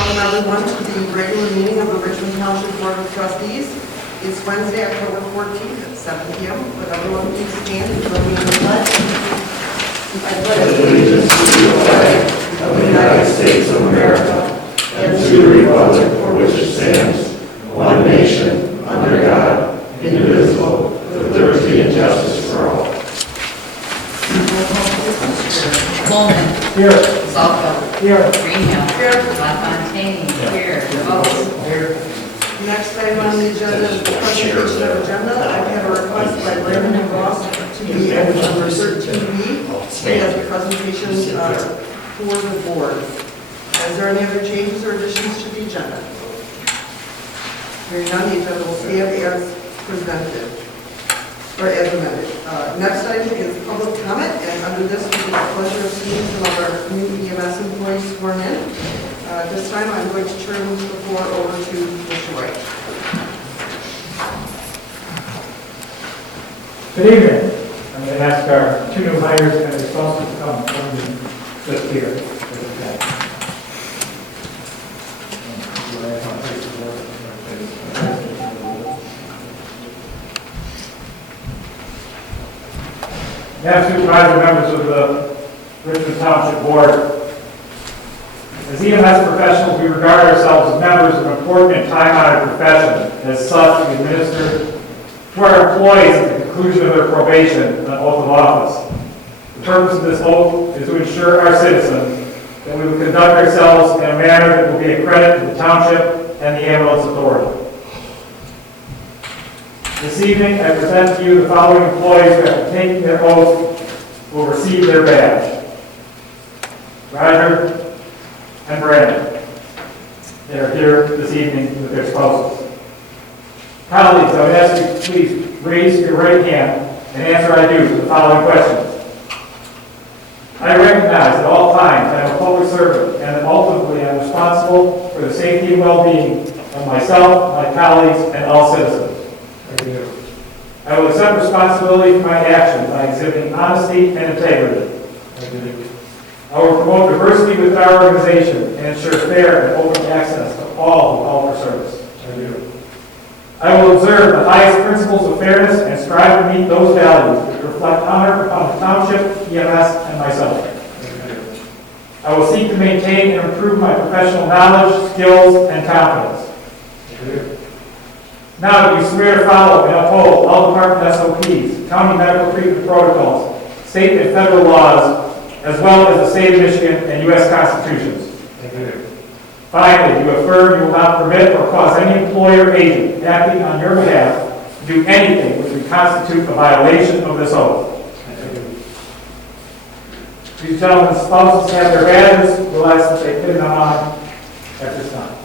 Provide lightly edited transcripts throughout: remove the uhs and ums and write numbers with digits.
welcome everyone to the regular meeting of the Richmond Township Board of Trustees. It's Wednesday, October 14th at 7 p.m. Would everyone please stand and join me in the pledge? I pledge allegiance to the flag of the United States of America and to the republic for which it stands, one nation, under God, indivisible, with liberty and justice for all. Coleman. Here. Salko. Here. Greenhill. Here. LaFontaine. Here. DeVos. Here. Next item on the agenda is the presentation of agenda. I have a request by Brandon Ross to be added under 13B. He has a presentation for the board. Is there any other changes or additions to the agenda? Hearing none, the agenda will stand as presented. Or as amended. Next item is public comment, and under this we have the pleasure of seeing some of our new EMS employees sworn in. This time I'm going to turn the floor over to Mr. White. Good evening. I'm going to ask our two new hires and their spouses to come just here. Madam Supervisor, members of the Richmond Township Board, as EMS professionals, we regard ourselves as members of an important and time-honored profession. As such, we administer to our employees at the conclusion of their probation an oath of office. The purpose of this oath is to ensure our citizens that we will conduct ourselves in a manner that will be a credit to the township and the ambulance authority. This evening, I present to you the following employees who, after taking their oath, will receive their badge. Roger and Brandon. They are here this evening with their spouses. Colleagues, I would ask you to please raise your right hand and answer I do to the following questions. I recognize at all times I am a public servant and that ultimately I am responsible for the safety and well-being of myself, my colleagues, and all citizens. I will accept responsibility for my actions by exhibiting honesty and integrity. I will promote diversity within our organization and ensure fair and open access to all who call for service. I will observe the highest principles of fairness and strive to meet those values which reflect honor upon the township, EMS, and myself. I will seek to maintain and improve my professional knowledge, skills, and competence. Now, do you swear to follow and uphold all department SOPs, county medical treatment protocols, state and federal laws, as well as the state of Michigan and U.S. constitutions? Finally, you affirm you will not permit or cause any employer or agent acting on your behalf to do anything which would constitute a violation of this oath. These gentlemen's spouses have their badges. We'll ask that they put them on at this time.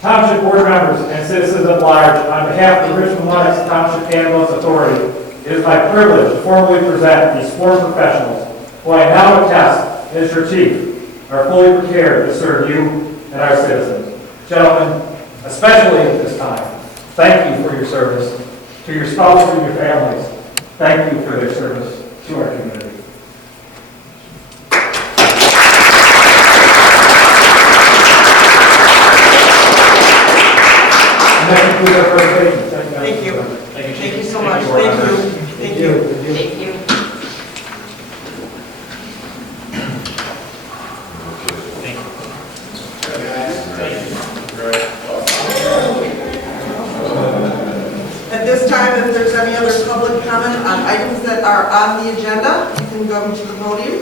Township board members and citizens at large, on behalf of the Richmond Lennox Township Ambulance Authority, it is my privilege to formally present these sworn professionals, who I now attest, as your chief, are fully prepared to serve you and our citizens. Gentlemen, especially at this time, thank you for your service to your spouses and your families. Thank you for their service to our community. Thank you. Thank you so much. Thank you. Thank you. Thank you. At this time, if there's any other public comment on items that are on the agenda, you can go to the podium.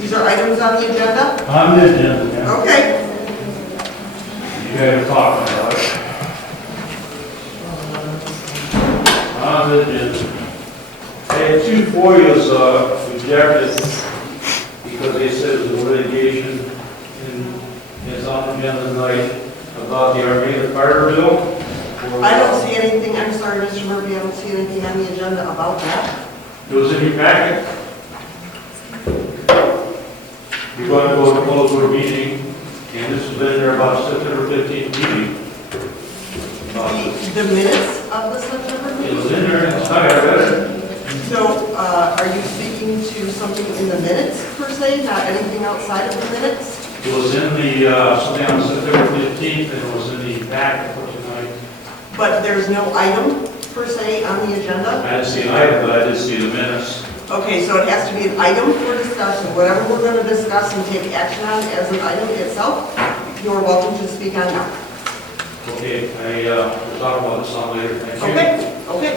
These are items on the agenda? On the agenda, yeah. Okay. You guys are talking about it. On the agenda. I had two FOIAs rejected because they said it was litigation and it's on the agenda tonight about the Armada fire bill. I don't see anything, I'm sorry, Mr. Murphy, I don't see anything on the agenda about that. It was in your packet. You're going to go to close our meeting, and this has been there about September 15th meeting. The minutes of the September It meeting? was in there, and it's not, I read it. So, are you speaking to something in the minutes per se, not anything outside of the minutes? It was in the, something on September 15th, and it was in the packet for tonight. But there's no item per se on the agenda? I didn't see an item, but I did see the minutes. Okay, so it has to be an item for discussion. Whatever we're going to discuss and take action on as an item itself, you're welcome to speak on now. Okay, we'll talk about this on later. Thank you. Okay, okay.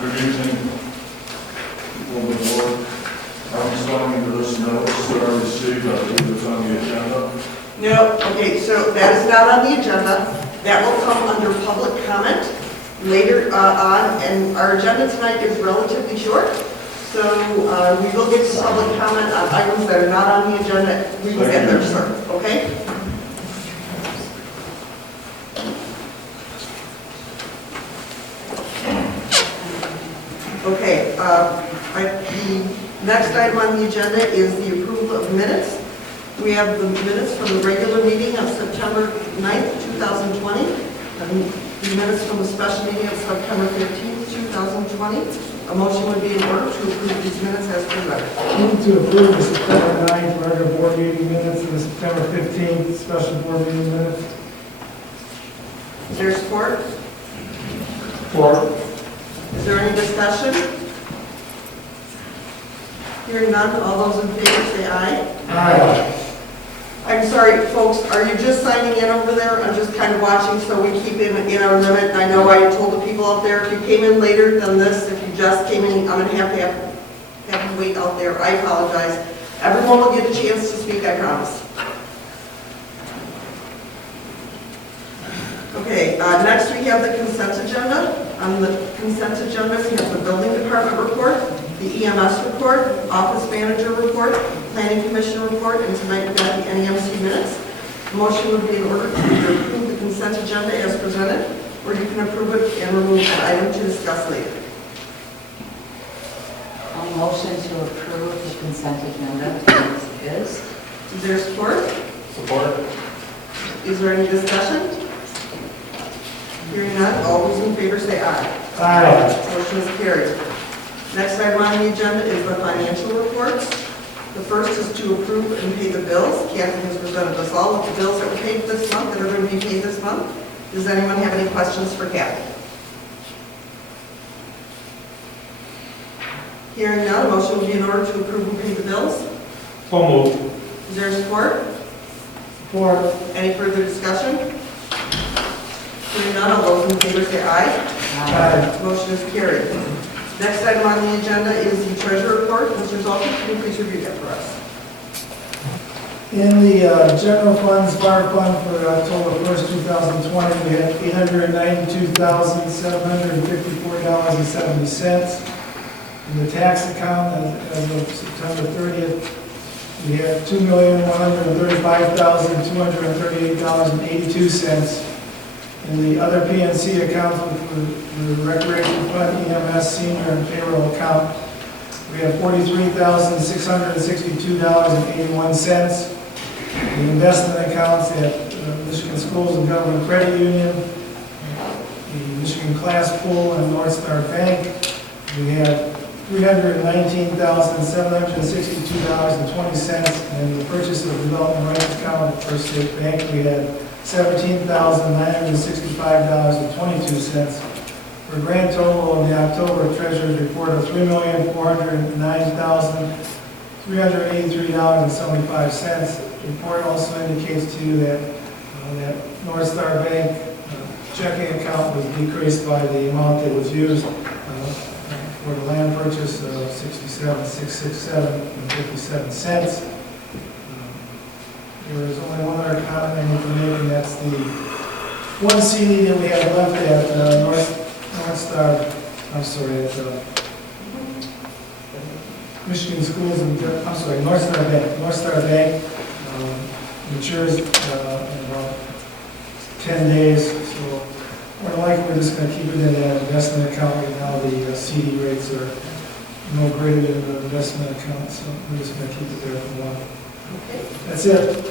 Good evening, people of the board. I'm responding to this notice that I received, I believe it's on the agenda. No, okay, so that is not on the agenda. That will come under public comment later on, and our agenda tonight is relatively short. So we will get to public comment on items that are not on the agenda. We will get there, sir, okay? Okay, the next item on the agenda is the approval of minutes. We have the minutes from the regular meeting of September 9th, 2020, and the minutes from the special meeting of September 15th, 2020. A motion would be in order to approve these minutes as presented. Move to approve the September 9th regular board meeting minutes and the September 15th special board meeting minutes. Is there support? Support. Is there any discussion? Hearing none, all those in favor say aye. Aye. I'm sorry, folks, are you just signing in over there? I'm just kind of watching so we keep in our limit. I know I told the people out there, if you came in later than this, if you just came in, I'm going to have you wait out there. I apologize. Everyone will get a chance to speak, I promise. Okay, next we have the consent agenda. On the consent agenda, we have the building department report, the EMS report, office manager report, planning commission report, and tonight we've got the NEMC minutes. The motion would be in order to either approve the consent agenda as presented, or you can approve it and remove an item to discuss later. I'll motion to approve the consent agenda as is. Is there support? Support. Is there any discussion? Hearing none, all those in favor say aye. Aye. Motion is carried. Next item on the agenda is the financial reports. The first is to approve and pay the bills. Kathy has presented us all with the bills that were paid this month, that are going to be paid this month. Does anyone have any questions for Kathy? Hearing none, a motion will be in order to approve and pay the bills. So moved. Is there support? Support. Any further discussion? Hearing none, all those in favor say aye. Aye. Motion is carried. Next item on the agenda is the treasurer report. Mr. Zolke, can you please review that for us? In the general funds, fire fund for October 1st, 2020, we had $892,754.70. In the tax account, as of September 30th, we had $2,135,238.82. In the other PNC account, the recreation fund, EMS, senior, and payroll account, we have $43,662.81. The investment accounts at Michigan Schools and Government Credit Union, the Michigan Class Pool, and North Star Bank, we had $319,762.20. And the purchase of development rights account at First State Bank, we had $17,965.22, for a grand total of the October Treasurer's Report of $3,409,383.75. The report also indicates to you that that North Star Bank checking account was decreased by the amount that was used for the land purchase of $67,667.57. There is only one other comment I need to make, and that's the one CD that we have left at North Star, I'm sorry, at Michigan Schools, I'm sorry, North Star Bank. North Star Bank matures in about 10 days, so more likely we're just going to keep it in that investment account. Right now the CD rates are no greater than the investment account, so we're just going to keep it there for a while. Okay. That's it.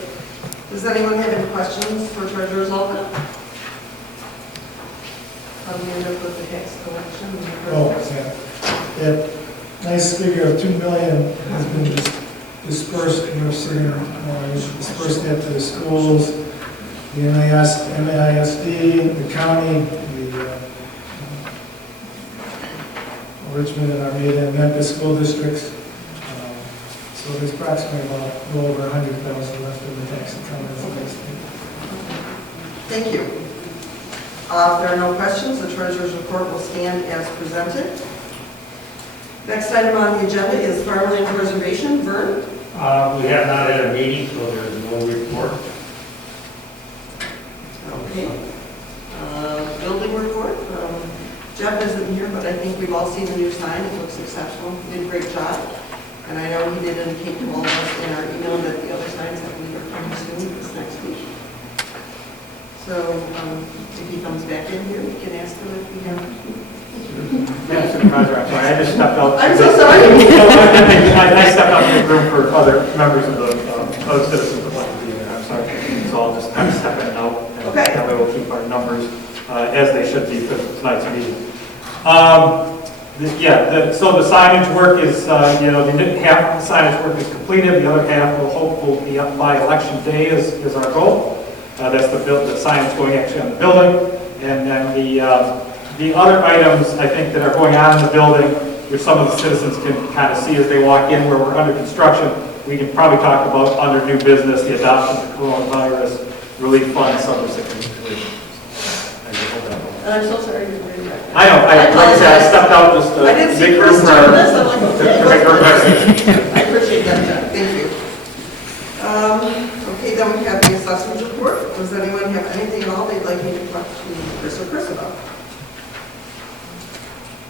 Does anyone have any questions for Treasurer Zolka? How do we end up with the tax collection? Oh, yeah. That nice figure of $2 million has been dispersed, we're seeing, dispersed that to the schools, the MASD, the county, the Richmond and Armada and Memphis school districts. So there's approximately about a little over 100,000 left in the tax account as of next year. Thank you. If there are no questions, the treasurer's report will stand as presented. Next item on the agenda is farmland preservation. Vern? We have not had a meeting, so there's no report. Okay. Building report. Jeff isn't here, but I think we've all seen the new sign. It looks exceptional. He did a great job. And I know he did indicate to all of us in our email that the other signs that we are coming soon this next week. So if he comes back in here, we can ask him if we have. Yeah, Supervisor, I'm sorry, I just stepped out. I'm so sorry. I stepped out of the room for other members of the other citizens that want to be there. I'm sorry. So I'll just kind of step in and out. And Okay. that way we'll keep our numbers as they should be for tonight's meeting. So the signage work is, half of the signage work is completed. The other half will be up by election day is our goal. That's the signage going actually on the building. And then the other items, I think, that are going on in the building, which some of the citizens can kind of see as they walk in where we're under construction, we can probably talk about under new business, the adoption of the coronavirus relief fund, subrecipient. And I'm so sorry. I know, like I said, I stepped out just to I didn't see make room Chris for doing this. I'm like, okay. to make room for I appreciate that, Jeff. Thank you. Okay, then we have the assessment report. Does anyone have anything at all they'd like me to talk to Chris or Chris about?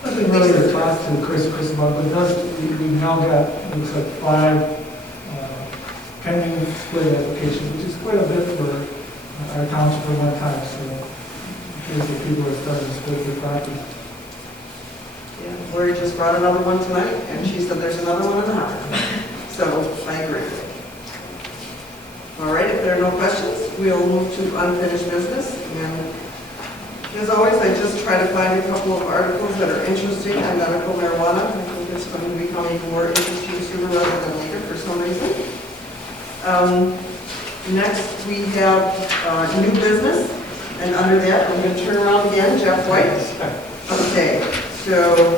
Nothing really to talk to Chris about, but we've now got, looks like 5 pending split applications, which is quite a bit for our township for one time, so here's the people are starting to split their property. Yeah, Lori just brought another one tonight, and she said there's another one in the hopper. So I agree. All right, if there are no questions, we'll move to unfinished business. And as always, I just try to find a couple of articles that are interesting on medical marijuana. I think it's going to become even more interesting sooner rather than later for some reason. Next, we have new business. And under that, I'm going to turn around again, Jeff White. Okay, so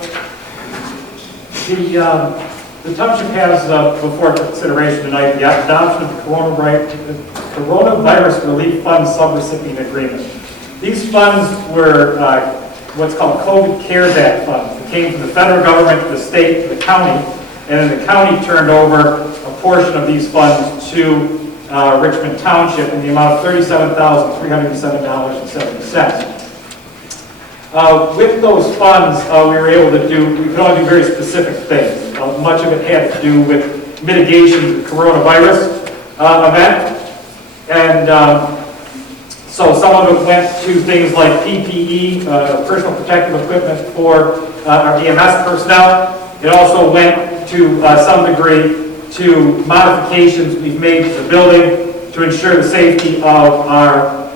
the township has before consideration tonight the adoption of the coronavirus relief fund subrecipient agreement. These funds were what's called COVID CARES Act funds. It came from the federal government, the state, the county, and then the county turned over a portion of these funds to Richmond Township in the amount of $37,307.70. With those funds, we were able to we could only do very specific things. Much of it had to do with mitigation of the coronavirus event. And so some of it went to things like PPE, personal protective equipment for our EMS personnel. It also went to some degree to modifications we've made to the building to ensure the safety of our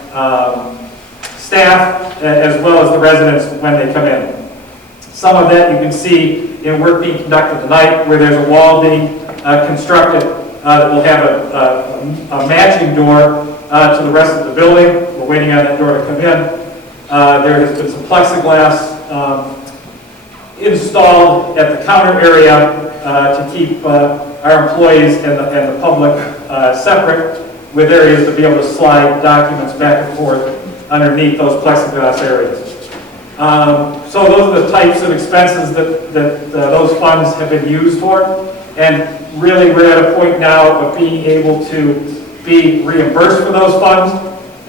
staff as well as the residents when they come in. Some of that you can see in work being conducted tonight where there's a wall being constructed that will have a matching door to the rest of the building. We're waiting on that door to come in. There has been some plexiglass installed at the counter area to keep our employees and the public separate, with areas to be able to slide documents back and forth underneath those plexiglass areas. So those are the types of expenses that those funds have been used for, and really we're at a point now of being able to be reimbursed for those funds,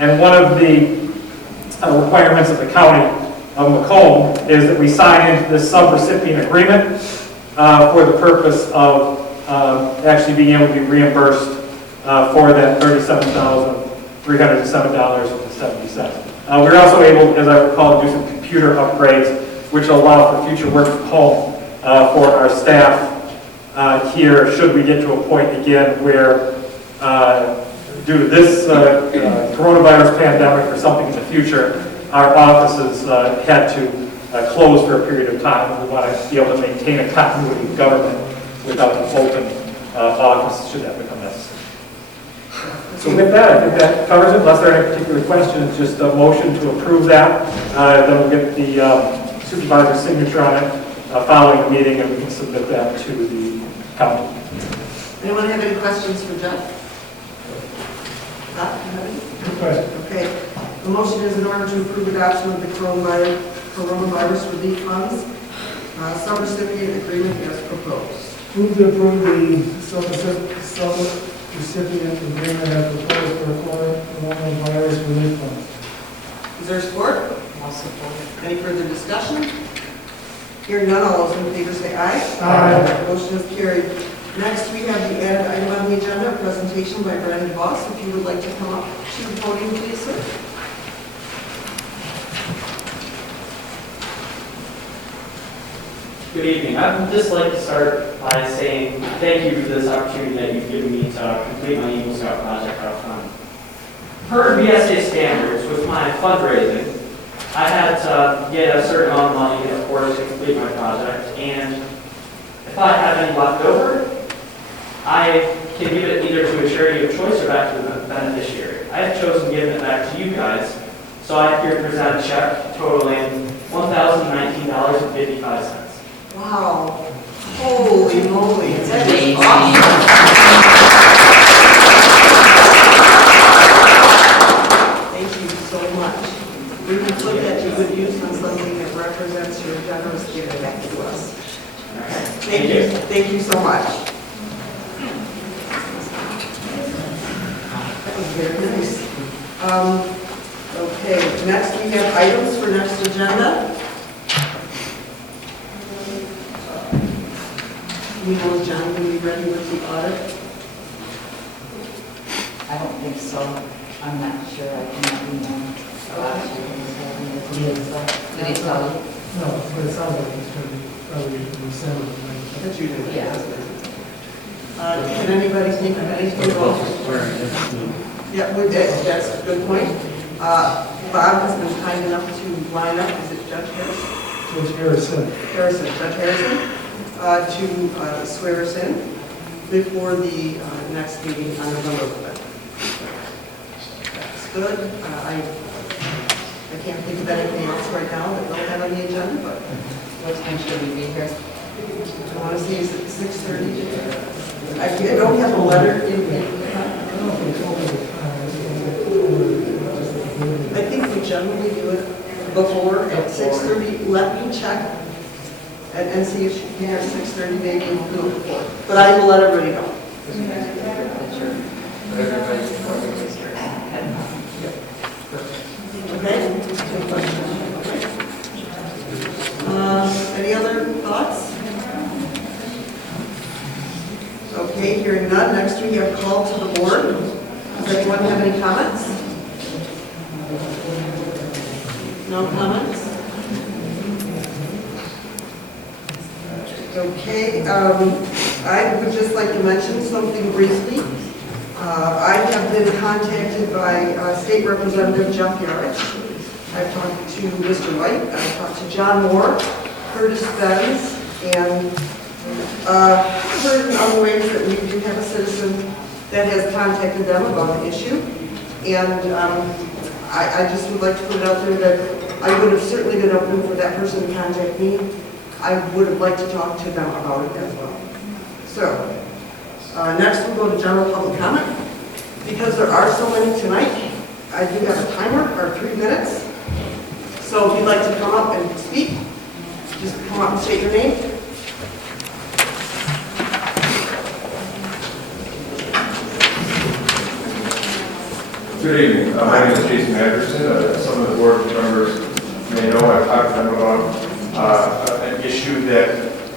and one of the requirements of the county of Macomb is that we sign into this subrecipient agreement. for the purpose of actually being able to be reimbursed for that $37,307.70. We were also able, as I recall, to do some computer upgrades, which will allow for future work from home for our staff here, should we get to a point again where, due to this coronavirus pandemic or something in the future, our offices had to close for a period of time. We want to be able to maintain a continuity of government without the Fulton office, should that become necessary. So with that, I think that covers it. Unless there are any particular questions, just a motion to approve that. Then we'll get the supervisor's signature on it following the meeting, and we can submit that to the county. Anyone have any questions for Jeff? Not? Good question. Okay. The motion is in order to approve adoption of the coronavirus relief funds sub-recipient agreement as proposed. Move to approve the sub-recipient agreement as proposed for coronavirus relief funds. Is there support? I'll support it. Any further discussion? Hearing none, all those in favor say aye. Aye. Motion is carried. Next, we have the added item on the agenda, a presentation by Brandon Voss. If you would like to come up to the podium, please, sir. Good evening. I would just like to start by saying thank you for this opportunity that you've given me to complete my Eagle Scout project out front. Per BSA standards, with my fundraising, I had to get a certain amount of money, of course, to complete my project, and if I have any left over, I can give it either to a charity of choice or back to the beneficiary. I have chosen giving it back to you guys, so I here present a check totaling $1,019.55. Wow. Holy moly. That is Amazing. awesome. Thank you so much. We can put that to good use on something that represents your generous giving back to us. Thank you. Thank you so much. That was very nice. Okay, next we have items for next agenda. We know John will be ready with the audit. I don't think so. I'm not sure. I cannot remember. Did he tell you? No, but it sounds like it's going to be probably in December. That you do. Yeah. Can anybody think of anything else? Yeah, that's a good point. Bob has been kind enough to line up, is it Judge Harrison? Judge Harrison. Judge Harrison, to swear us in before the next meeting on November 11th. That's good. I can't think of anything else right now that we'll have on the agenda, but What time should we be here? I want to say is it 6:30? I don't have a letter in. I think we generally do it before at 6:30. Let me check and see if she can have 6:30, maybe a little before. But I will let everybody know. Okay? Any other thoughts? Okay, hearing none. Next we have call to the board. Does anyone have any comments? No comments? Okay, I would just like to mention something briefly. I have been contacted by State Representative Jeff Yarich. I've talked to Mr. White, I've talked to John Moore, Curtis Benz, and heard in other ways that we do have a citizen that has contacted them about the issue. And I just would like to put it out there that I would have certainly been open for that person to contact me. I would have liked to talk to them about it as well. So, next we'll go to general public comment. Because there are so many tonight, I do have a timer, or 3 minutes. So if you'd like to come up and speak, just come up and state your name. Good evening. My name is Jason Anderson. Some of the board members may know I've talked to them about an issue that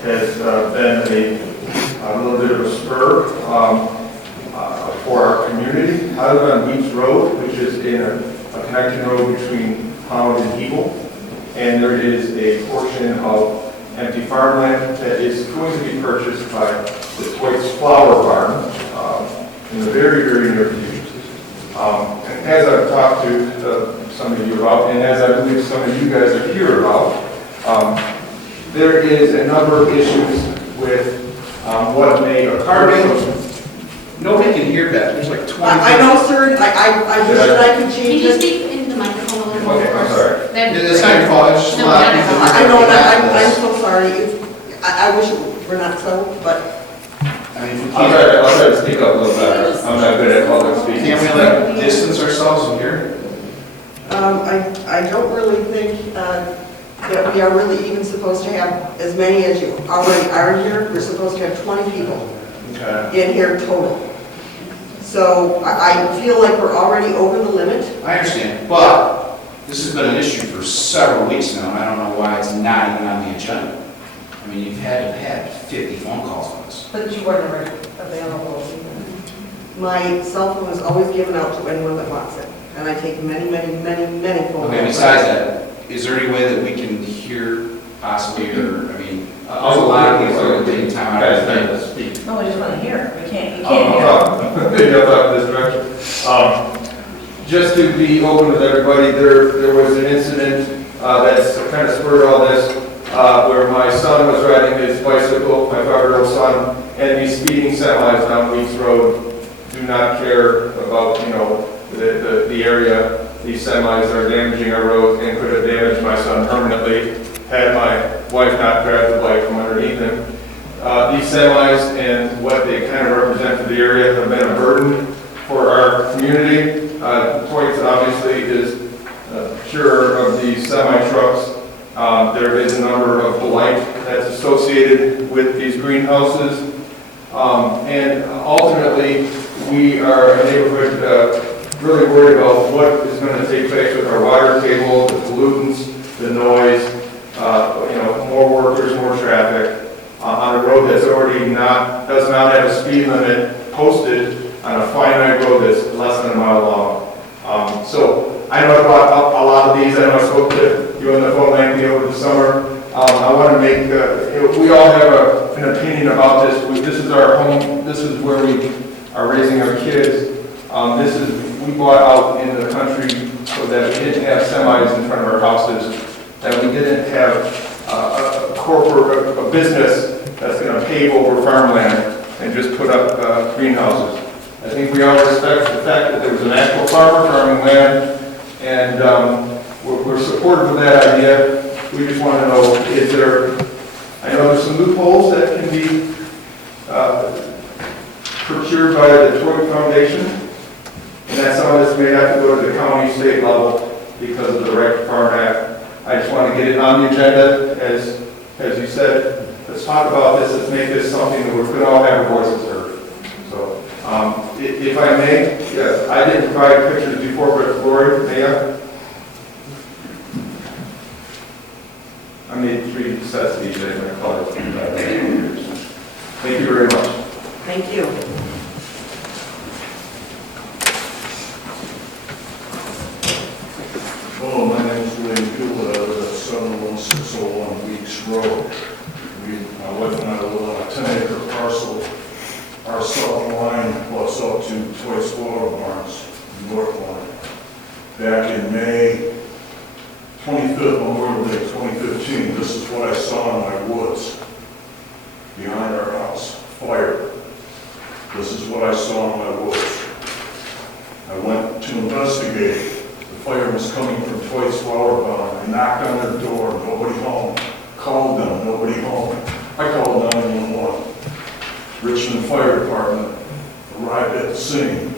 has been a little bit of a spur for our community. I live on Beach Road, which is in a connecting road between Pound and Eagle, and there is a portion of empty farmland that is going to be purchased by the Toit's Flower Barn in the very, very near future. And as I've talked to some of you about, and as I believe some of you guys are here about, there is a number of issues with what may occur. Nobody can hear that, there's like 20. I know, sir, I wish that I could Can change you it. speak into the microphone a little more? Okay, I'm sorry. It's not your fault, it's just a No, lot of no, people. no. I know, and I'm so sorry. I wish it were not so, but I mean, if we I'll try to speak up a little better. I'm not good at public speaking. can't we like distance ourselves from here? I don't really think that we are really even supposed to have as many as you already are here. We're supposed to have 20 people Okay. in here total. So I feel like we're already over the limit. I understand, but this has been an issue for several weeks now, and I don't know why it's not even on the agenda. I mean, you've had 50 phone calls on this. But you weren't ever available either. My cell phone is always given out to anyone that wants it. And I take many, many, many, many phone calls. Okay, besides that, is there any way that we can hear possibly, or, I mean, there's a lot of people that are taking time out of their day. Speak. No, we just want to hear. We can't hear. Maybe I'll talk this direction. Just to be open with everybody, there was an incident that's kind of spurred all this, where my son was riding his bicycle, my 5-year-old son, and these speeding semis down Weeks Road do not care about, the area. These semis are damaging our roads and could have damaged my son permanently had my wife not grabbed the bike from underneath him. These semis and what they kind of represent for the area have been a burden for our community. Toits obviously is sure of these semi-trucks. There is a number of blight that's associated with these greenhouses. And ultimately, we are a neighborhood really worried about what is going to take place with our water table, the pollutants, the noise, more workers, more traffic on a road that's already does not have a speed limit posted on a finite road that's less than a mile long. So I know I brought up a lot of these. I know I spoke to you on the phone lengthy over the summer. I want to make, we all have an opinion about this. This is our home. This is where we are raising our kids. We bought out in the country so that we didn't have semis in front of our houses, that we didn't have a business that's going to pave over farmland and just put up greenhouses. I think we all respect the fact that there was an actual farmer farming land, and we're supportive of that idea. We just want to know, I know there's some loopholes that can be procured by the Toit Foundation, and that some of this may have to go to the county, state level because of the Right to Farm Act. I just want to get it on the agenda, as you said. Let's talk about this. Let's make this something that we can all have voices heard. So, if I may, yes, I didn't provide pictures before, but Lori, may I? I made 3 sets of these in my colors. Thank you very much. Thank you. Hello, my name is William Pula. I live at 71601 Weeks Road. My wife and I live on a 10-acre parcel. Our south line plus up to Toit's Flower Barns, north line. Back in May 25th, Memorial Day 2015, this is what I saw in my woods behind our house, fire. This is what I saw in my woods. I went to investigate. The fire was coming from Toit's Flower Barn. I knocked on their door, nobody home. Called them, nobody home. I called 911. Richmond Fire Department arrived at the scene.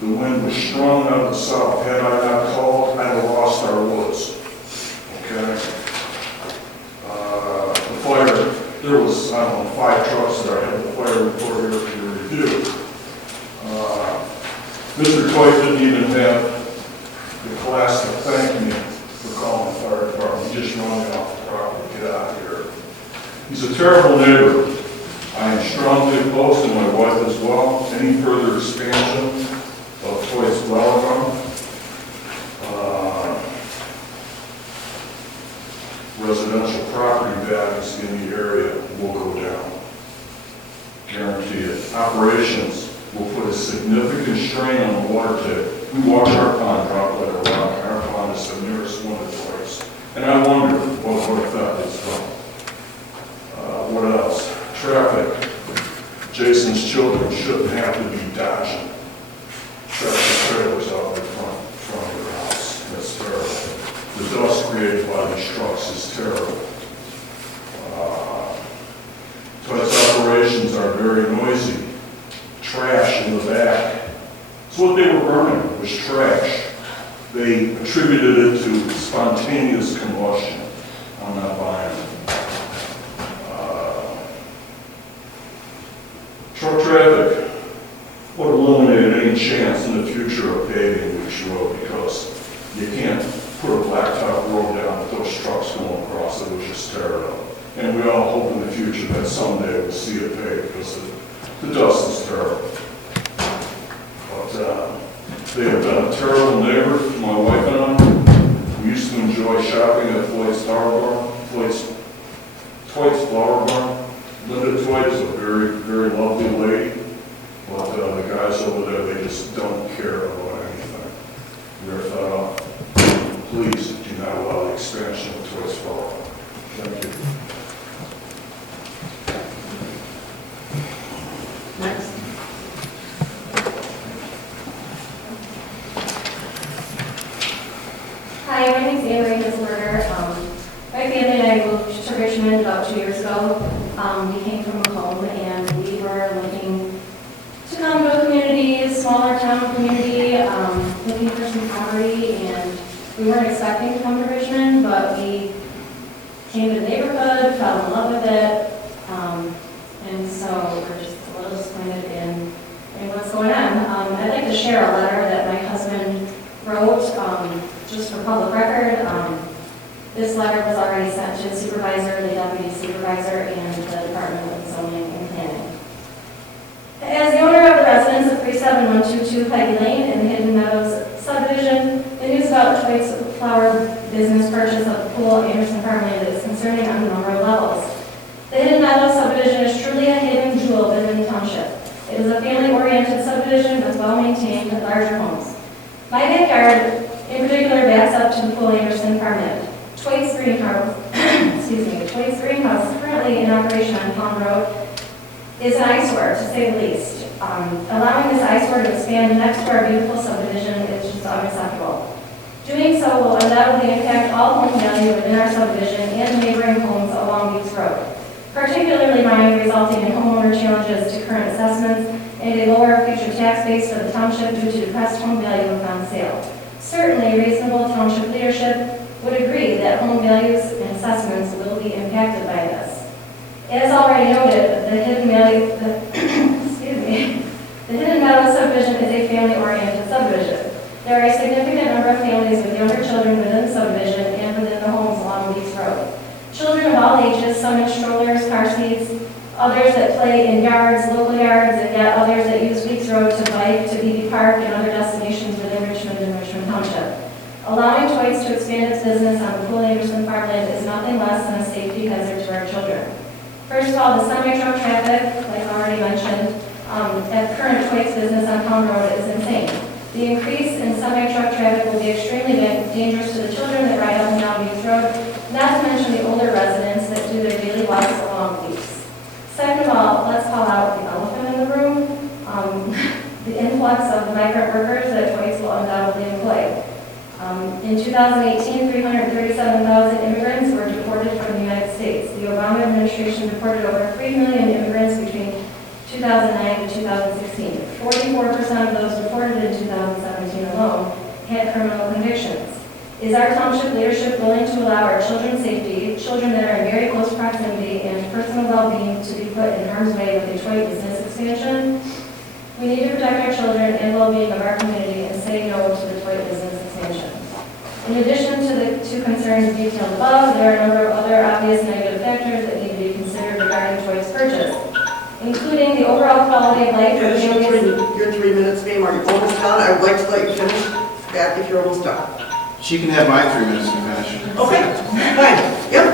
The wind was strong out of the south. Had I not called, I'd have lost our woods. Okay? The fire, there was, 5 trucks there. I have the fire report here for your review. Mr. Toit didn't even have the class to thank me for calling the fire department. He just run me off the property, get out of here. He's a terrible neighbor. I am strongly opposed, and my wife as well, any further expansion of Toys Flower Farm. Residential property values in the area will go down. Guarantee it. Operations will put a significant strain on the water table. We water our pond, drop like a rock, and our pond is the nearest one to Toys. And I wonder what effect it's from. What else? Traffic. Jason's children shouldn't have to be dodging tractor trailers out in front of your house. That's terrible. The dust created by these trucks is terrible. Toys operations are very noisy. Trash in the back. So what they were burning was trash. They attributed it to spontaneous combustion. I'm not buying it. Truck traffic would eliminate any chance in the future of paving Weeks Road because you can't put a blacktop road down with those trucks going across it, which is terrible. And we all hope in the future that someday we'll see it paved because the dust is terrible. But they have been a terrible neighbor to my wife and I. We used to enjoy shopping at Floyd's Flower Barn, Floyd's Flower Barn. Linda Toyd is a very, very lovely lady, but the guys over there, they just don't care about anything. We're fed up. Please do not allow the expansion of Toys Flower Barn. Thank you. Next. Hi, my name is Anne-Marie Hisselberger. My family and I moved to Richmond about 2 years ago. We came from Macomb and we were looking to come to a community, a smaller town community, looking for some property, and we weren't expecting to come to Richmond, but we came to the neighborhood, fell in love with it, and so we're just a little disappointed in what's going on. I'd like to share a letter that my husband wrote, just for public record. This letter was already sent to the supervisor, the deputy supervisor, and the Department of Zoning and Planning. As the owner of the residence of 37122 Peggy Lane in the Hidden Meadows subdivision, the news about the Toys Flower business purchase of the pool Anderson farmland is concerning on a number of levels. The Hidden Meadows subdivision is truly a hidden jewel within the township. It is a family-oriented subdivision with well-maintained, larger homes. My backyard, in particular, backs up to the pool Anderson farmland. Toys Greenhouse, Toys Greenhouse, currently in operation on Pond Road, is an eyesore, to say the least. Allowing this eyesore to expand next to our beautiful subdivision is just unacceptable. Doing so will undoubtedly impact all home value within our subdivision and neighboring homes along Weeks Road, particularly mine, resulting in homeowner challenges to current assessments and a lower future tax base for the township due to depressed home value upon sale. Certainly, reasonable township leadership would agree that home values and assessments will be impacted by this. As already noted, the Hidden Meadows subdivision is a family-oriented subdivision. There are a significant number of families with younger children within the subdivision and within the homes along Weeks Road. Children of all ages, some in strollers, car seats, others that play in yards, local yards, and yet others that use Weeks Road to bike to BB Park and other destinations within Richmond and Richmond Township. Allowing Toys to expand its business on the pool Anderson farmland is nothing less than a safety hazard to our children. First of all, the semi-truck traffic, like already mentioned, at current Toys business on Pond Road is insane. The increase in semi-truck traffic will be extremely dangerous to the children that ride up and down Weeks Road, not to mention the older residents that do their daily walks along Weeks. Second of all, let's call out the elephant in the room, the influx of the migrant workers that Toys will undoubtedly employ. In 2018, 337,000 immigrants were deported from the United States. The Obama administration deported over 3 million immigrants between 2009 to 2016. 44% of those deported in 2017 alone had criminal convictions. Is our township leadership willing to allow our children's safety, children that are in very close proximity, and personal well-being to be put in harm's way with a toy business expansion? We need to protect our children and well-being of our community and say no to the toy business expansion. In addition to the two concerns detailed above, there are a number of other obvious negative factors that need to be considered including the overall quality of life for Finish families. your 3 minutes, ma'am. Are you almost done? I would like to let you finish that if you're almost done. She can have my 3 minutes to finish. Okay, fine. Yep.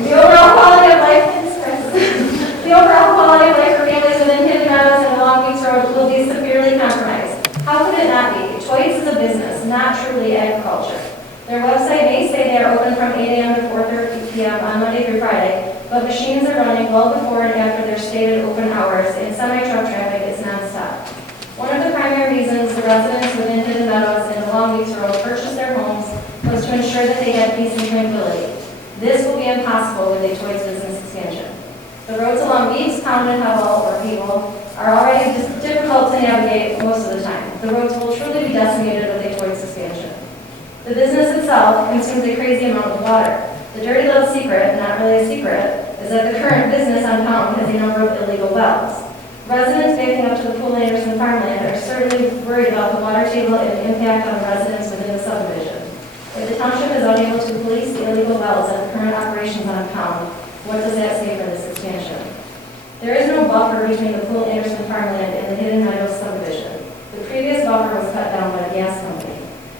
The overall quality of life, the overall quality of life for families within Hidden Meadows and along Weeks Road will be severely compromised. How could it not be? Toys is a business, not truly agriculture. Their website may say they are open from 8 a.m. to 4:30 p.m. on Monday through Friday, but machines are running well before and after their stated open hours, and semi-truck traffic is nonstop. One of the primary reasons the residents within Hidden Meadows and along Weeks Road purchased their homes was to ensure that they had peace and tranquility. This will be impossible with a Toys business expansion. The roads along Weeks, Pounded, Hubble, or People are already difficult to navigate most of the time. The roads will truly be decimated with a Toys expansion. The business itself consumes a crazy amount of water. The dirty little secret, not really a secret, is that the current business on Pound has a number of illegal wells. Residents backing up to the Pool Anderson farmland are certainly worried about the water table and the impact on residents within the subdivision. If the township is unable to police the illegal wells at the current operations on Pound, what does that say for this expansion? There is no buffer between the Pool Anderson farmland and the Hidden Meadows subdivision. The previous buffer was cut down by the gas company.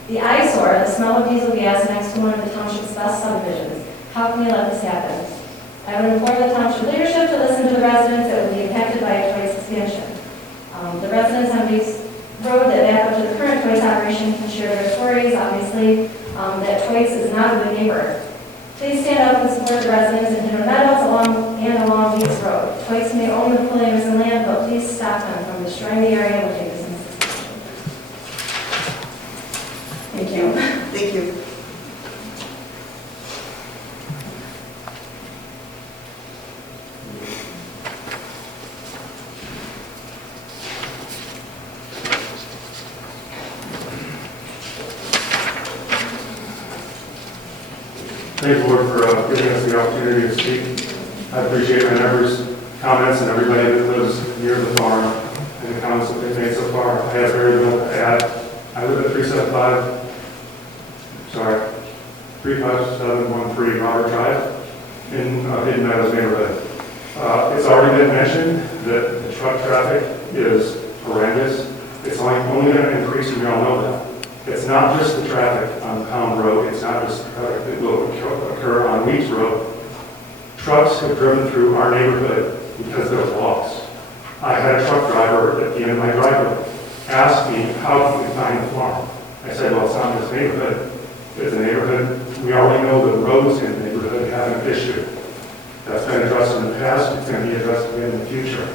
The eyesore, the smell of diesel gas next to one of the township's best subdivisions. How can we let this happen? I would implore the township leadership to listen to the residents that would be impacted by a Toys expansion. The residents on Weeks Road that back up to the current Toys operation can share their stories, obviously, that Toys is not a good neighbor. Please stand up and support the residents in Hidden Meadows along Weeks Road. Toys may own the Pool Anderson land, but please stop them from destroying the area with a business expansion. Thank you. Thank you. Thank you, Board, for giving us the opportunity to speak. I appreciate my neighbors' comments and everybody that lives near the farm and the comments that they've made so far. I have very little to add. I live at 35713 Robert Drive in Hidden Meadows neighborhood. It's already been mentioned that the truck traffic is horrendous. It's only going to increase, and we all know that. It's not just the traffic on Pound Road, it's not just the traffic that will occur on Weeks Road. Trucks have driven through our neighborhood because there's walks. I had a truck driver at the end of my driveway ask me, how can we find the farm? I said, well, it's not in this neighborhood. It's a neighborhood, we already know the roads in the neighborhood have an issue. That's been addressed in the past, it's going to be addressed again in the future.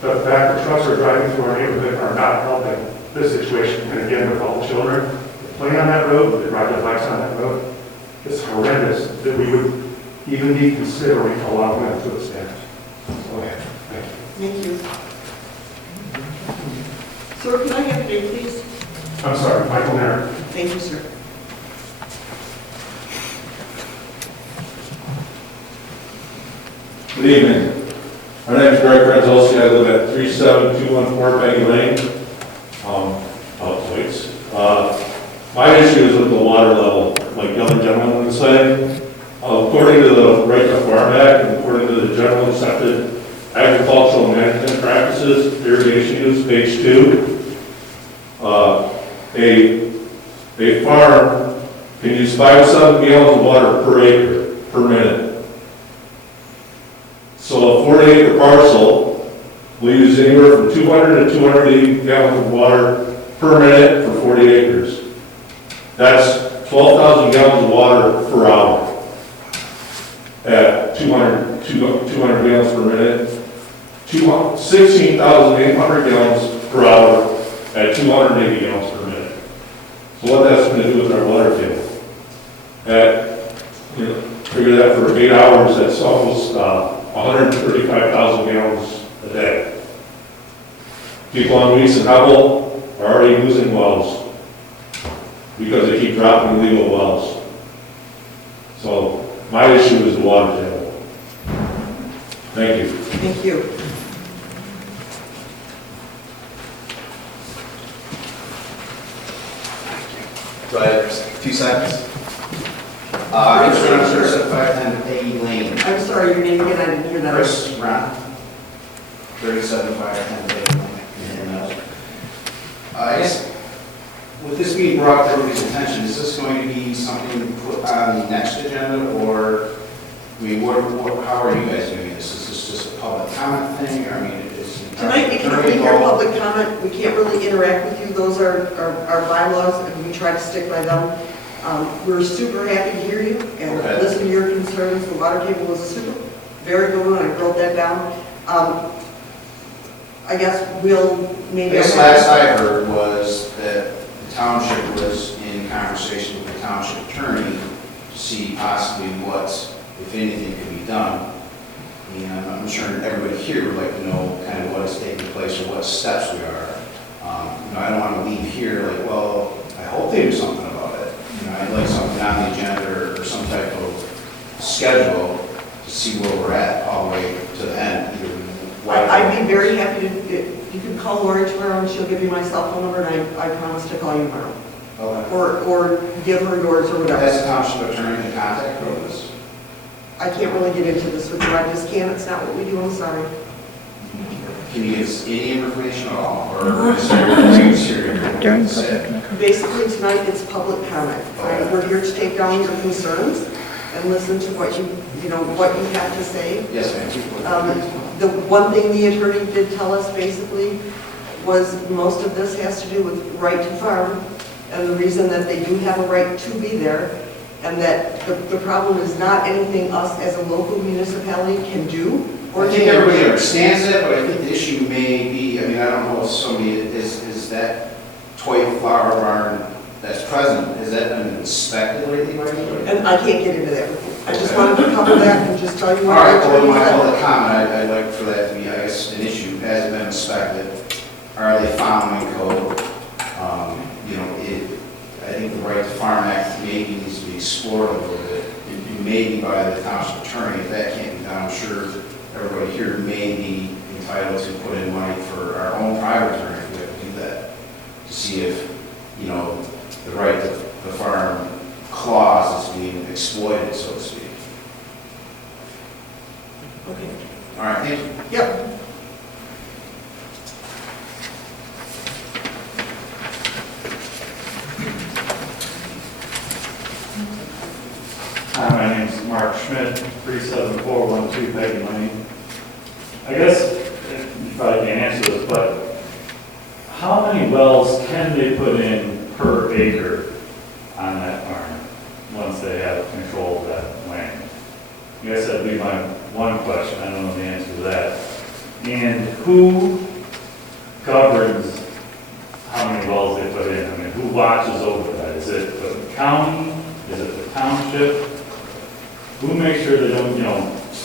But the fact that trucks are driving through our neighborhood are not helping this situation. And again, with all the children that play on that road, that ride their bikes on that road, it's horrendous that we would even be considering allowing them to expand. Go ahead. Thank you. Thank you. Sir, can I have your name, please? I'm sorry, Michael Merritt. Thank you, sir. Good evening. My name is Greg Franzolski. I live at 37214 Peggy Lane. Outpoints. My issue is with the water level, like the other gentleman would say. According to the Right to Farm Act and according to the General Accepted Agricultural Management Practices, irrigation use, page 2, a farm can use 5 to 7 gallons of water per acre per minute. So a 40-acre parcel will use anywhere from 200 to 280 gallons of water per minute for 40 acres. That's 12,000 gallons of water per hour at 200 gallons per minute, 16,800 gallons per hour at 280 gallons per minute. So what that's going to do with our water table? Figure that for 8 hours, that's almost 135,000 gallons a day. People on Weeks and Hubble are already losing wells because they keep dropping illegal wells. So my issue is the water table. Thank you. Thank you. Do I have 2 seconds? I'm just going to 510 Peggy Lane. I'm sorry, your name again, I didn't hear that. Chris Ron, 37,510 Day. I guess, with this being brought to everybody's attention, is this going to be something put on the next agenda, or, I mean, how are you guys doing this? Is this just a public comment thing? I mean, is Tonight, we can't really hear public comment, we can't really interact with you, those are our bylaws, and we try to stick by them. We're super happy to hear you and Okay. listen to your concerns. The water table was a super, very good one, I wrote that down. I guess we'll maybe... I guess last I heard was that the township was in conversation with the township attorney to see possibly what, if anything, could be done. And I'm sure everybody here would like to know kind of what is taking place or what steps we are. I don't want to leave here like, well, I hope they do something about it. I'd like something on the agenda or some type of schedule to see where we're at all the way to the end. I'd be very happy to, you can call Lori tomorrow and she'll give you my cell phone number and I promise to call you tomorrow. Okay. Or give her yours or whatever. Has the township attorney in contact with us? I can't really get into this with you, I just can't, it's not what we do, I'm sorry. Can you give us any information at all? Or is there things here? Basically, tonight it's public comment. We're here to take down your concerns and listen to what what you have to say. Yes, ma'am. The one thing the attorney did tell us basically was most of this has to do with right to farm and the reason that they do have a right to be there and that the problem is not anything us as a local municipality can do or I think everybody understands that, but I think the issue may be, I mean, I don't know if somebody is that toy flower barn that's present, has that been inspected lately by anybody? And I can't get into that with you. I just wanted to cover that and just tell you All what right, the well, attorney my said. public comment, I'd like for that to be, I guess, an issue. Has it been inspected? Are they following code? I think the Right to Farm Act maybe needs to be explored a little bit, maybe by the township attorney. If that can't be done, I'm sure everybody here may be entitled to put in money for our own private attorney if we have to do that, to see if, the right to the farm clause is being exploited, so to speak. Okay. All right, thank you. Yep. Hi, my name's Mark Schmidt, 37412 Peggy Lane. I guess you probably can't answer this, but how many wells can they put in per acre on that farm once they have control of that land? I guess that'd be my one question. I don't know the answer to that. And who governs how many wells they put in? I mean, who watches over that? Is it the county? Is it the township? Who makes sure they don't,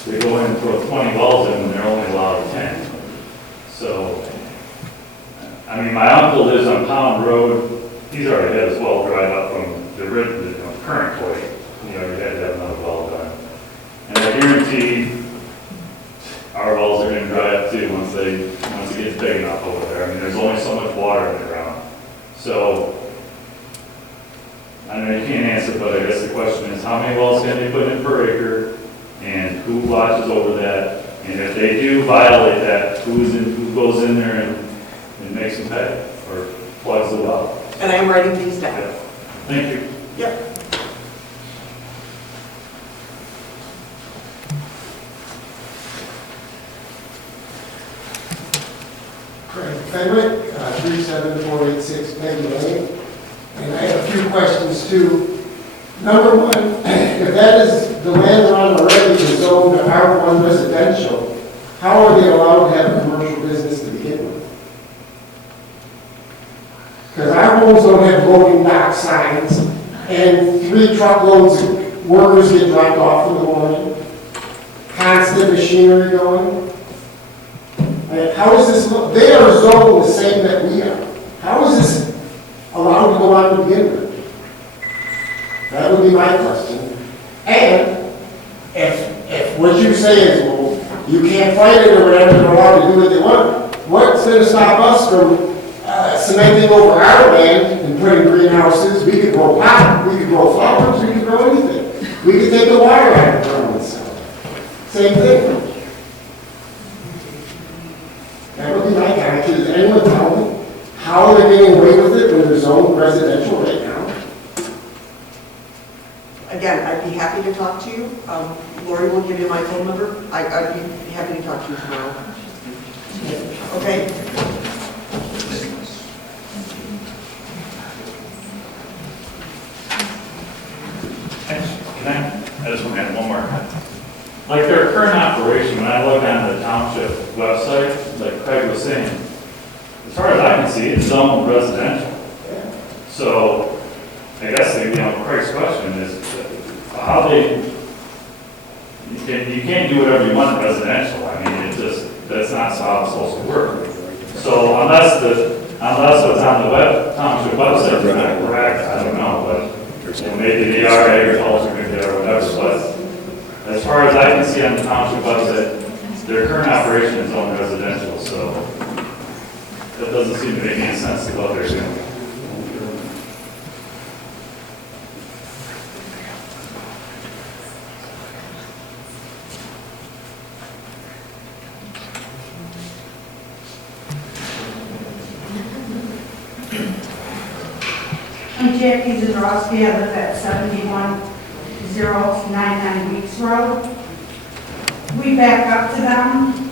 they go in and throw 20 wells in when they're only allowed 10? So, I mean, my uncle lives on Pound Road. He's already had his well dried up from the current toy. He already had to have another well done. And I guarantee our wells are going to dry up too once it gets big enough over there. I mean, there's only so much water in the ground. So, I know you can't answer, but I guess the question is, how many wells can they put in per acre, and who watches over that? And if they do violate that, who goes in there and makes them pay, or plugs the well? And I'm writing these down. Yeah. Thank you. Yep. Craig Fenwick, 37486 Peggy Lane. And I have a few questions too. Number one, if that is the land they're on already is zoned R1 residential, how are they allowed to have a commercial business to begin with? Because our homes don't have loading dock signs and 3 truckloads of workers get dropped off in the morning, constant machinery going. And how is this, they are zoned the same that we are. How is this allowed to go on to begin with? That would be my question. And if what you say is, well, you can't fight it or whatever, they're allowed to do what they want, what's going to stop us from cementing over our land and putting greenhouses? We could grow pot, we could grow flowers, we could grow anything. We could take the water out of the ground and sell it. Same thing. That would be my comment. Does anyone tell me how they're getting away with it when they're zoned residential right now? Again, I'd be happy to talk to you. Lori will give you my phone number. I'd be happy to talk to you tomorrow. Okay? I just want to add one more. Like their current operation, when I look on the township website, like Craig was saying, as far as I can see, it's zoned residential. So I guess, Craig's question is how you can't do whatever you want in residential. I mean, that's not how it's supposed to work. So unless what's on the township website is not correct, I don't know, but maybe they are agriculture, maybe they are whatever, but as far as I can see on the township website, their current operation is zoned residential, so that doesn't seem to make any sense to what they're doing. I'm Jackie Zadrowski. I live at 71099 Weeks Road. We back up to them.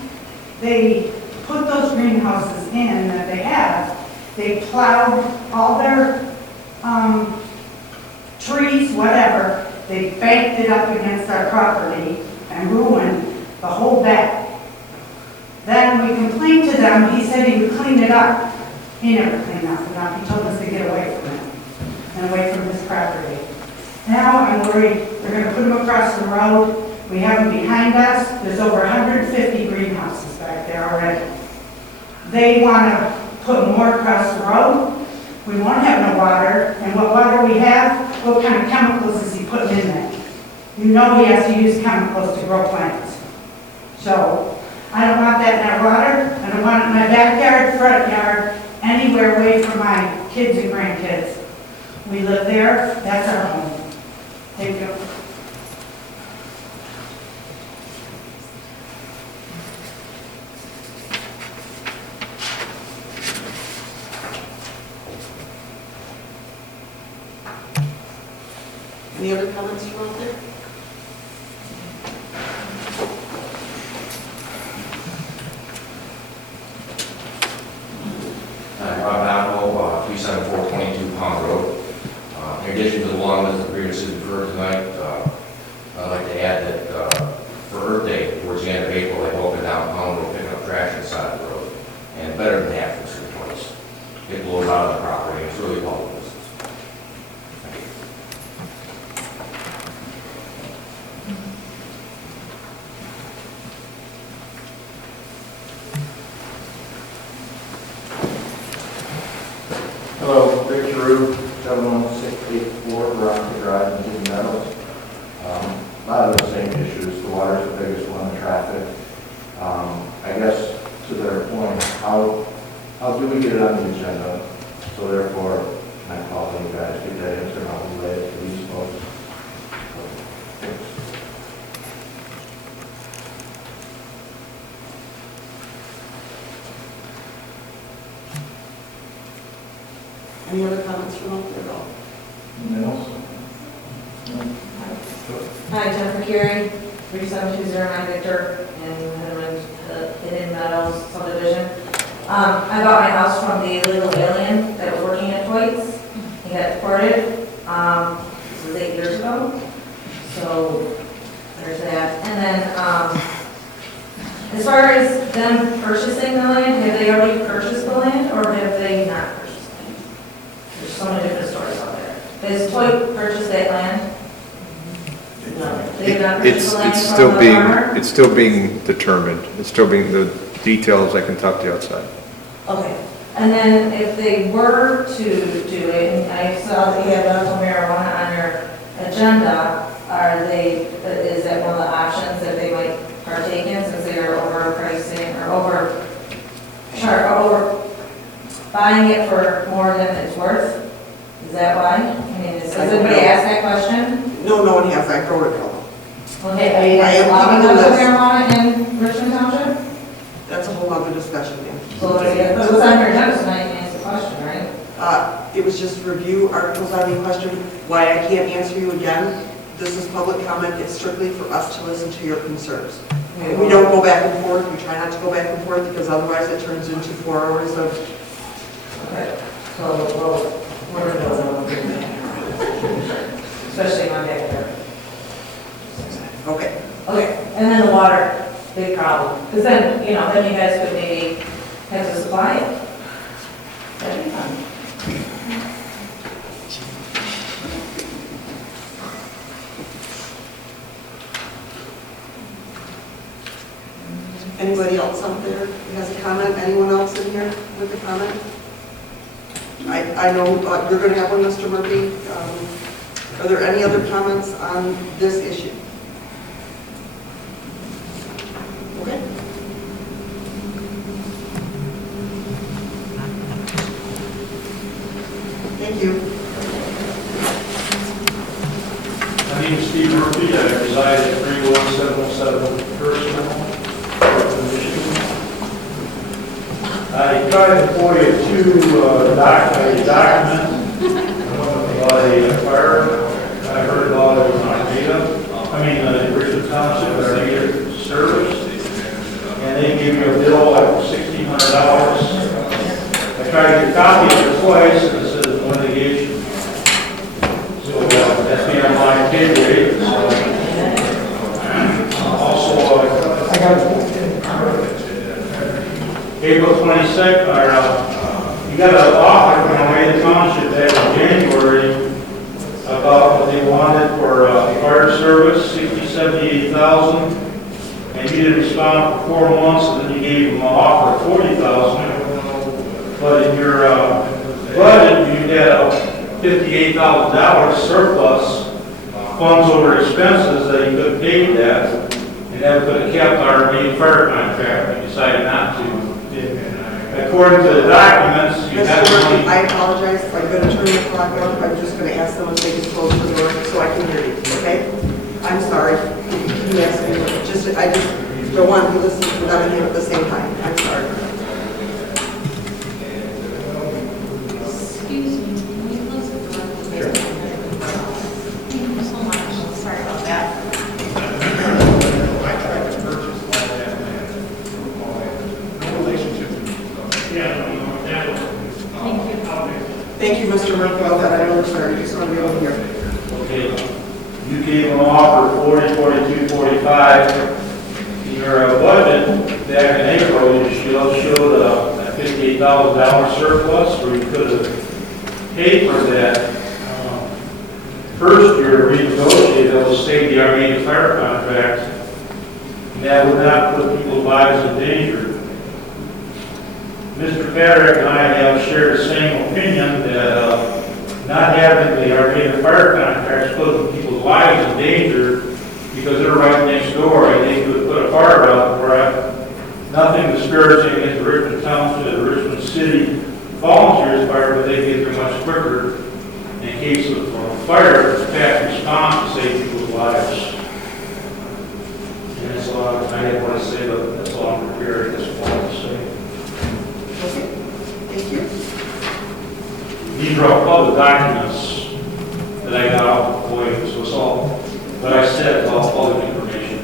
They put those greenhouses in that they have. They plowed all their trees, whatever. They banked it up against our property and ruined the whole back. Then we complained to them. He said he would clean it up. He never cleaned nothing up. He told us to get away from it and away from his property. Now I'm worried they're going to put them across the road. We have them behind us. There's over 150 greenhouses back there already. They want to put more across the road. We won't have no water. And what water we have, what kind of chemicals is he putting in there? You know he has to use chemicals to grow plants. So I don't want that in our water. I don't want it in my backyard, front yard, anywhere away from my kids and grandkids. We live there, that's our home. Thank you. Any other comments from out there? Rob Downhill, 37422 Pound Road. In addition to the one that previously referred tonight, I'd like to add that for Earth Day, towards the end of April, they open down Pound Road, picking up trash on the side of the road, and better than half of the twice. It blows out of the property. It's really public business. Hello, Rick Giroux, 71684 Veronica Drive in Hidden Meadows. A lot of the same issues. The water is the biggest one, the traffic. I guess to their point, how do we get it on the agenda? So therefore, can I call you guys, get that answer, and I'll relay it to these folks? Thanks. Any other comments from out there at all? Anything else? Hi, Jennifer Curie, 37209 Victor in Hidden Meadows subdivision. I bought my house from the illegal alien that was working at Toys. He got deported. This was 8 years ago. So there's that. And then as far as them purchasing the land, have they already purchased the land or have they not purchased the land? There's so many different stories out there. Has Toy purchased that land? No. They have not purchased the land from the farmer? It's still being determined. It's still being, the details I can talk to you outside. Okay. And then if they were to do it, and I saw that you have medical marijuana on your agenda, is that one of the options that they might partake in since they are overpricing or over buying it for more than it's worth? Is that why? I mean, has anybody asked that question? No, no one has. I wrote it down. Okay, are you I guys am allowing keeping the medical list. marijuana in Richmond Township? That's a whole other discussion, ma'am. So let's get, but what's on your agenda tonight, answer the question, right? It was just review articles on your question. Why I can't answer you again, this is public comment. It's strictly for us to listen to your concerns. And we don't go back and forth. We try not to go back and forth because otherwise it turns into 4 hours of. Okay, so, well, we're gonna go, especially my back there. Okay. Okay, and then the water, big problem, because then, you know, then you guys could maybe have to supply it. That'd be fun. Anybody else out there who has a comment? Anyone else in here with a comment? I know you're going to have one, Mr. Murphy. Are there any other comments on this issue? Okay. Thank you. My name is Steve Murphy. I reside at 31707 First. I tried to point you to a document about a fire. I heard about it in Richmond Township, Armada service, and they gave me a bill like $1,600. I tried to get a copy of it twice, and it says no litigation. So that's beyond my pay grade. Also, I got April 22nd, you got an offer from Armada Township back in January about what they wanted for fire service, $78,000, and you didn't respond for 4 months, and then you gave them an offer of $40,000. But in your budget, you had $58,000 surplus funds over expenses that you could have paid that, and that would have kept our main fire contract. You decided not to. According to the documents, you have money. I apologize. I'm going to turn the clock off. I'm just going to ask them if they can close the door so I can hear you, okay? I'm sorry. Yes, I just don't want to listen to them and him at the same time. I'm sorry. Excuse me, can you close the door? Sure. Thank you so much. Sorry about that. I tried to purchase all that land from no relationship to me. Thank you. Thank you, Mr. Murphy. I'm really sorry. Just want to be over here. Okay. You gave them an offer of 40, 42, 45. In your budget back in April, you showed a $58,000 surplus where you could have paid for that. First year renegotiated, that was state the Armada fire contract, and that would not put people's lives in danger. Mr. Patrick and I have shared the same opinion that not having the Armada fire contracts put people's lives in danger because they're right next door and they could put a fire out where nothing discouraging against the Richmond Township, the Richmond City volunteers fire, but they get there much quicker in case of fire, fast response to save people's lives. And that's all I didn't want to say, but that's all I'm prepared at this point to say. Okay. Thank you. These are all public documents that I got off the point, so it's all what I said, it's all public information.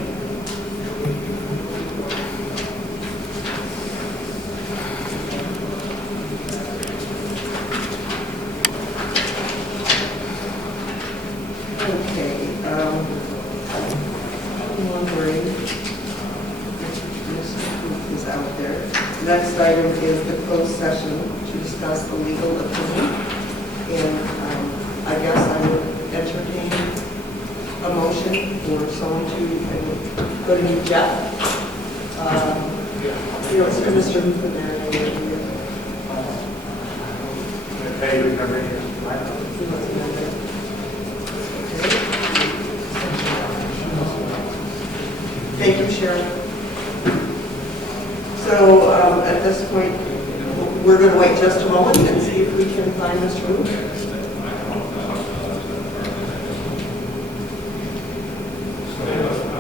Okay. I'm wondering if Mr. Booth is out there. Next item is the closed session to discuss the legal opinion. And I guess I would entertain a motion for someone to go to meet Jeff. It's for Mr. Booth in there. Okay, we can bring it. Thank you, Sharon. So at this point, we're going to wait just a moment and see if we can find Mr. Booth. Okay.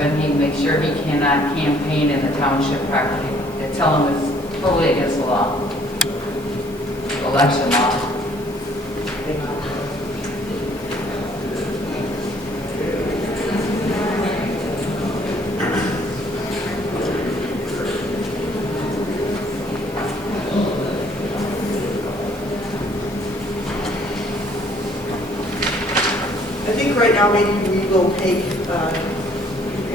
husband, he makes sure he cannot campaign in the township property. They tell him it's totally against the law, election law. I think right now maybe we will take,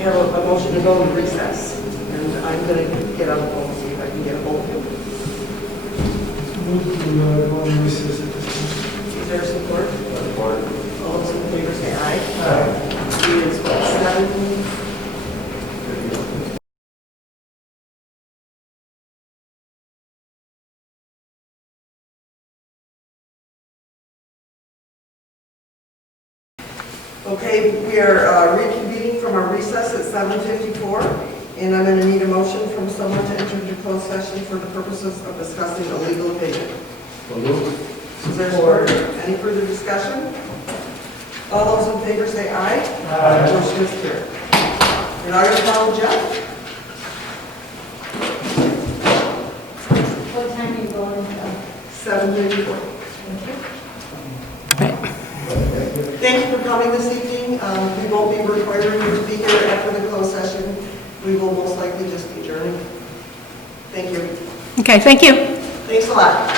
have a motion to go into recess. And I'm going to get on the phone, see if I can get a hold of him. Move to go into recess at this time. Is there support? Support. All those in favor say aye. Aye. It is what, 7? Okay, we are reconvening from our recess at 7:54, and I'm going to need a motion from someone to enter into closed session for the purposes of discussing illegal opinion. Is there support? Any further discussion? All those in favor say aye. Aye. Motion is carried. We're now going to call Jeff. What time are you going to? 7:54. Thank you. Thank you for coming this evening. We won't be requiring you to be here after the closed session. We will most likely just be adjourning. Thank you. Okay, thank you. Thanks a lot.